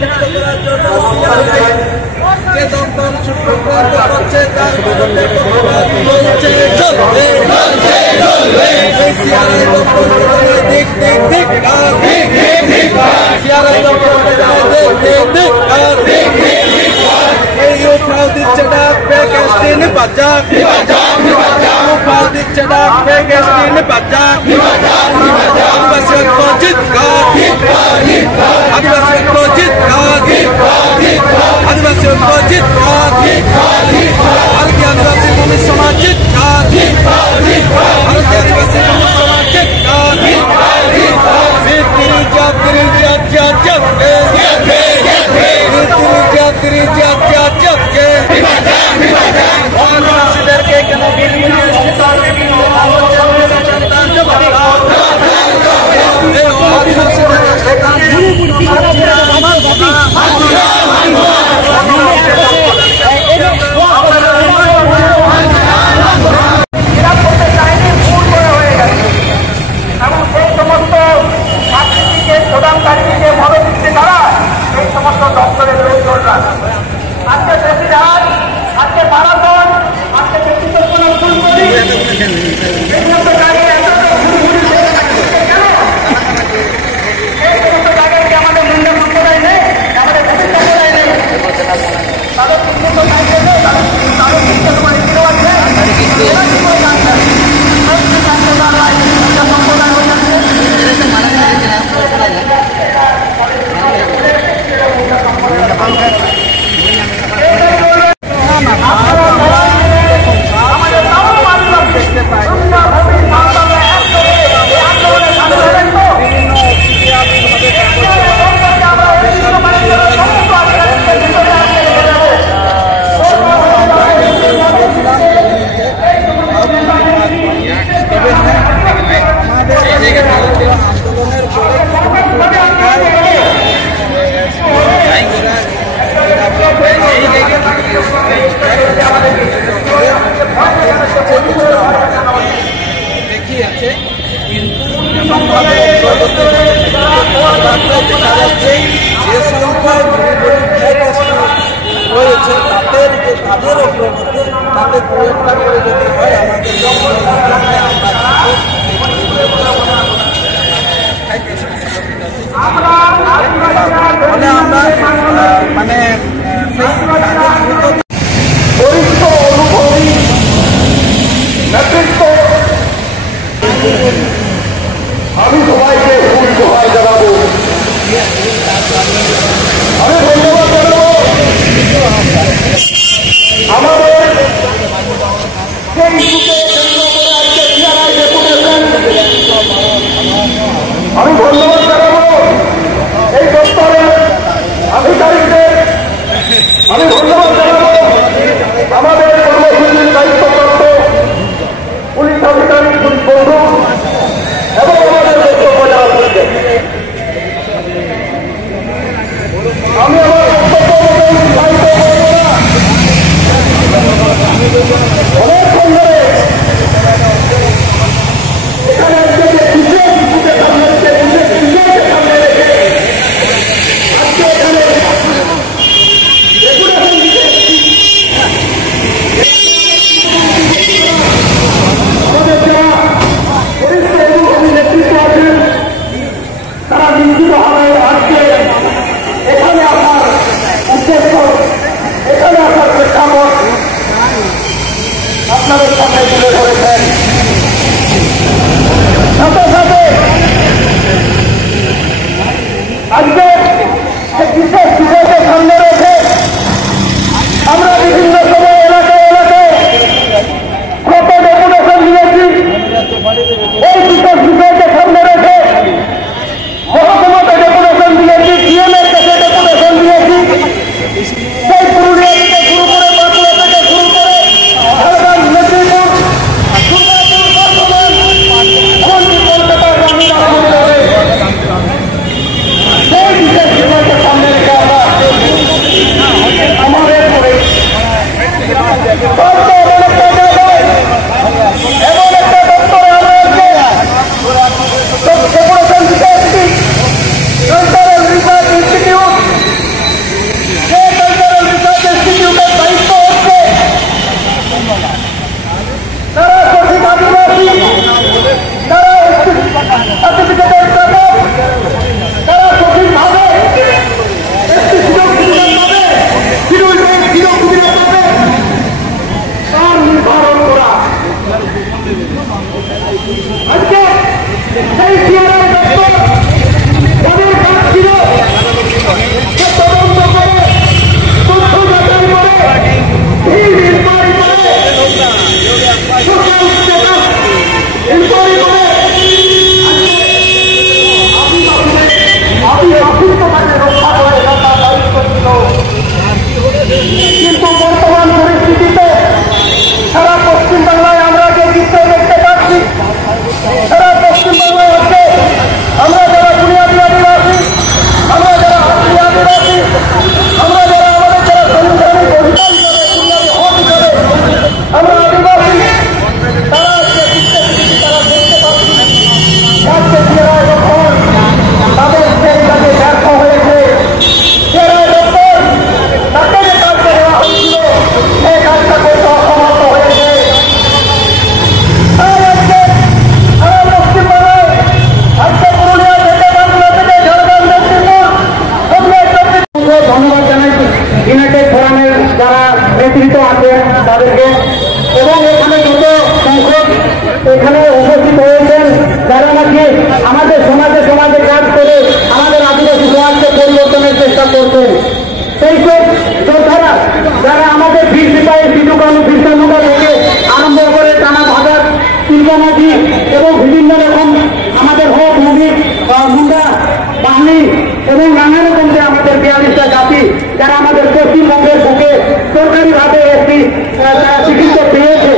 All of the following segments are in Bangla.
মুক্ত করার জন্য যে দমদম চক্রান্ত করছে তার বিরুদ্ধে প্রতিবাদ চলছে চলবে এই সিআরআই দমদম দিক দিক দিক সিআরআই দমদম দিক দিক এই উঠাও দিচ্ছে ডাক বেকেস্টিন বাজাক উঠাও দিচ্ছে ডাক বেকেস্টিন বাজাক আদিবাসী ঐক্য জিতকার আদিবাসী ঐক্য জিতকার আদিবাসী ঐক্য জিতকার ভারতীয় আদিবাসী ভূমি সমাজ জিতকার ভারতীয় আদিবাসী ভূমি সমাজ জিতকার আদিবাসীদেরকে কেন প্রদানকারীকে মদত দিচ্ছে তারা এই সমস্ত দপ্তরের লোকজনরা আজকে প্রেসিডেন্ট আজকে মারাথন আজকে ব্যক্তিত্বপূর্ণ শুরু করি এই সমস্ত জায়গায় এই সমস্ত জায়গায় কি আমাদের মুন্ডা সম্প্রদায় নেই আমাদের ভূমি সম্প্রদায় নেই তাদের উন্নত দায়িত্ব নেই তাদের শিক্ষা তোমার ইচ্ছা আছে সম্প্রদায় হয়ে যাচ্ছে আমি সবাইকে ফুল দোহাই জানাবো আমি ধন্যবাদ জানাবো আমাদের আমি ধন্যবাদ জানাবো এই দপ্তরের আধিকারিকদের আমি ধন্যবাদ জানাবো আমাদের কর্মসূচির দায়িত্বপ্রাপ্ত পুলিশ আধিকারিক পুলিশ বন্ধু এবং আমাদের বক্তব্য যারা করছেন আমি আমার বক্তব্য অনেকক্ষণ ধরে এখানে বিশেষ সামনে রেখে আজকে এখানে আমাদের যারা বরিষ্ঠ এবং নেতৃত্ব আছেন তারা নিশ্চিত হবে আজকে এখানে আসার উদ্দেশ্য এখানে আসার প্রেক্ষাপট আপনাদের সামনে তুলে ধরেছেন সাথে সাথে আজকে বিশেষ বিষয়কে সামনে রেখে আমরা বিভিন্ন সময় এলাকায় এলাকায় কত ডেপুটেশন দিয়েছি এই বিশেষ বিষয়কে সামনে রেখে মহকুমাতে ডেপুটেশন দিয়েছি ডিএমের কাছে ডেপুটেশন দিয়েছি সেই পুরুলিয়া থেকে শুরু করে বাঁকুড়া থেকে শুরু করে ঝাড়গ্রাম মেদিনীপুর দুর্গাপুর বর্ধমান এমনকি কলকাতা গ্রামীণ সেই বিশেষ বিষয়কে সামনে রেখে প্রাণী এবং নানা রকম যে আমাদের 42টা জাতি যারা আমাদের পশ্চিমবঙ্গের বুকে সরকারিভাবে একটি স্বীকৃতি পেয়েছে,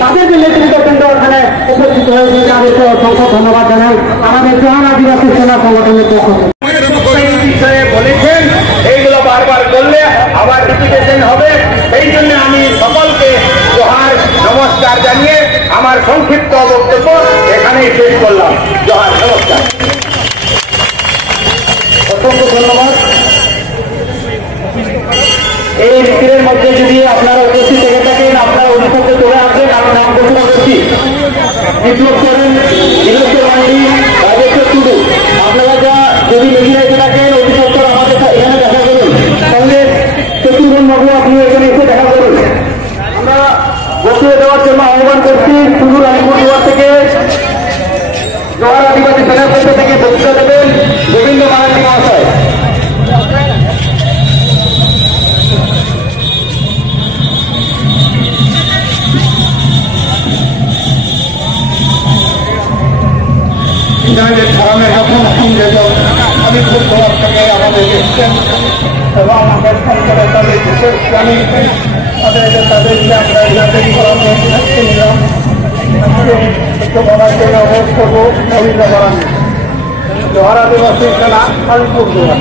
তাদের যে নেতৃত্ববৃন্দ ওখানে উপস্থিত হয়েছে তাদেরকে অসংখ্য ধন্যবাদ জানাই আমাদের জোহার আদিবাসী সেনা সংগঠনের পক্ষ থেকে। এই বিষয়ে বলেছেন, এইগুলো বারবার করলে আবার রিপিটেশন হবে। এই জন্য আমি সকলকে জোহার নমস্কার জানিয়ে আমার সংক্ষিপ্ত বক্তব্য এখানেই শেষ করলাম। জোহার নমস্কার, অসংখ্য ধন্যবাদ। এই মিছিলের মধ্যে যদি আপনারা উপস্থিত থেকে থাকেন, আপনারা অভিযোগে চলে আসবেন। আমি নাম ঘোষণা করছি, বিপ্লব করেন, ইলেকট্র মান্ডি, রাজেশ্বর টুডু। আপনারা যা যদি মিছিলে এসে থাকেন অভিযোগ আমাদের এখানে দেখা করুন, তাহলে চতুর্থ বাবু আপনি এখানে এসে দেখা করুন। আমরা বসিয়ে দেওয়ার জন্য আহ্বান করছি টুডু আলিপুরদুয়ার থেকে, জোহার আদিবাসী সেনার পক্ষ থেকে বক্তৃতা দেবেন গোবিন্দ মারান্ডি মহাশয়। ইন্টারনেট ফোরামের এখন আমি খুব তোমার থেকে আমাদের এসছেন এবং আমরা করে তাদের বিশেষ জানি তাদের যে আমরা ইলাকারি ফোরাম নিলাম একটু বলার জন্য অনুরোধ করবো গোবিন্দ মারান্ডি, জোহার আদিবাসী সেনা আলিপুরদুয়ার।